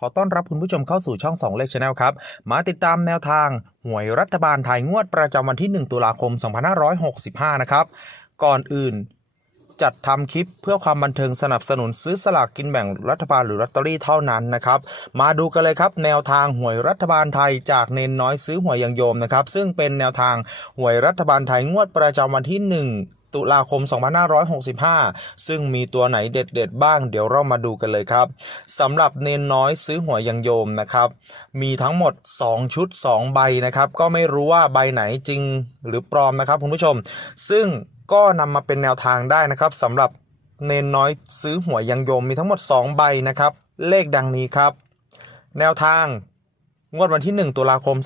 ขอต้อนรับคุณผู้ชมเข้าสู่ช่อง2เลขชาแนลครับ มาติดตามแนวทางหวยรัฐบาลไทยงวดประจำวันที่ 1 ตุลาคม 2565 นะครับ ก่อนอื่น จัดทำคลิปเพื่อความบันเทิงสนับสนุนซื้อสลากกินแบ่งรัฐบาลหรือลอตเตอรี่เท่านั้นนะครับ มาดูกันเลยครับ แนวทางหวยรัฐบาลไทยจากเนนน้อยซื้อหวยย่างโยมนะครับ ซึ่งเป็นแนวทางหวยรัฐบาลไทยงวดประจำวันที่ 1 ตุลาคม 2565 ซึ่งมีตัวไหนเด็ดๆบ้างเดี๋ยวเรามาดูกันเลยครับสำหรับเนนน้อยซื้อหัวยอย่างโยมนะครับมีทั้งหมด 2 ชุด 2 ใบนะครับก็ไม่รู้ว่าใบไหนจริงหรือปลอมนะครับคุณผู้ชม ซึ่งก็นำมาเป็นแนวทางได้นะครับสำหรับเนนน้อยซื้อหัวยยังโยมมีทั้งหมด 2 ใบนะครับเลขดังนี้ครับ แนวทางงวดวันที่ 1 ตุลาคม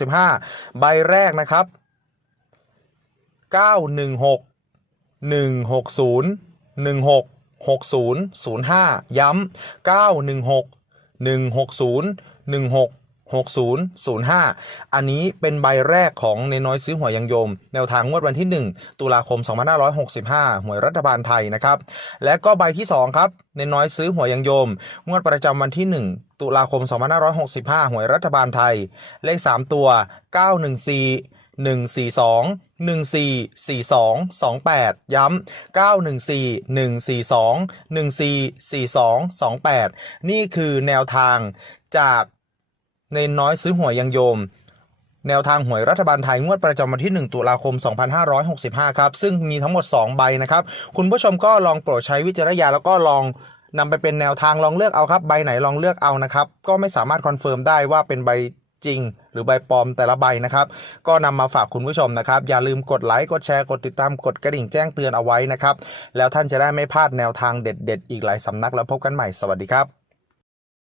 2565 ใบแรกนะครับ 916 160 16 60 05 ย้ำ916 160 16 60 05 อันนี้เป็นใบแรกของเนน้อยซื้อหวยยังโยม แนวทางงวดวันที่ 1 ตุลาคม 2565 หวยรัฐบาลไทยนะครับ และก็ใบที่ 2 ครับ เนน้อยซื้อหวยยังโยม งวดประจำวันที่ 1 ตุลาคม 2565 หวยรัฐบาลไทย เลข 3 ตัว 914 142 1442 28 ย้ำ914 142 1442 28 นี่คือแนวทางจากเนนน้อยซื้อหวยยังโยม แนวทางหวยรัฐบาลไทยงวดประจำวันที่ 1 ตุลาคม 2565 ครับ ซึ่งมีทั้งหมด 2 ใบนะครับ คุณผู้ชมก็ลองโปรดใช้วิจารณญาณแล้วก็ลองนำไปเป็นแนวทางลองเลือกเอาครับ ใบไหนลองเลือกเอานะครับ ก็ไม่สามารถคอนเฟิร์มได้ว่าเป็นใบ จริง หรือใบปลอมแต่ละใบนะครับ ก็นำมาฝากคุณผู้ชมนะครับ อย่าลืมกดไลค์กดแชร์กดติดตามกดกระดิ่งแจ้งเตือนเอาไว้นะครับ แล้วท่านจะได้ไม่พลาดแนวทางเด็ด ๆ อีกหลายสำนักแล้วพบกันใหม่สวัสดีครับ